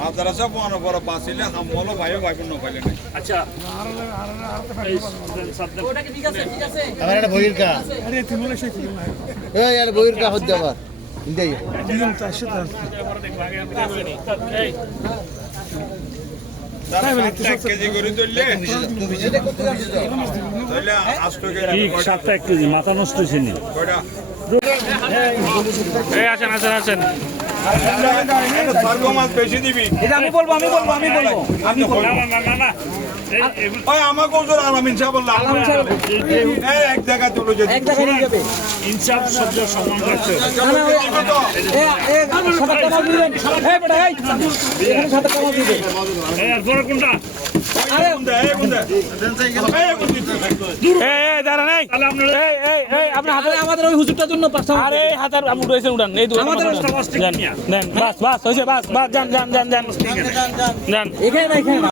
মাদ্রাসা বড় বড় বাঁচিলে হামলো ভাই ভাই নপাইলে নাই। আচ্ছা আমার একটা বইয়ের কা এই বইয়ের কা হচ্ছে আবার ইন্দাই কেজি করে তুললে তাহলে 8 টাকা 7 কেজি মাথা নষ্ট হয়েছে নি। এই আসেন আসেন আসেন বেশি দিবি। আমি বলবো না না না না আমাকে আলামিন সাহেব বললাম এক জায়গায় তুলে যেতে এক জায়গায় নিয়ে যাবে ইনসাফ সহ্য সমান রাখতে হবে। এই আর বড় কোনটা আমাদের ওই হুজুরটার জন্য আরে হাজার আমি উঠেছেন উড়ান এই আমাদের দেন বাস বাস হয়েছে বাস বাস যান যান যান যান যান এখানে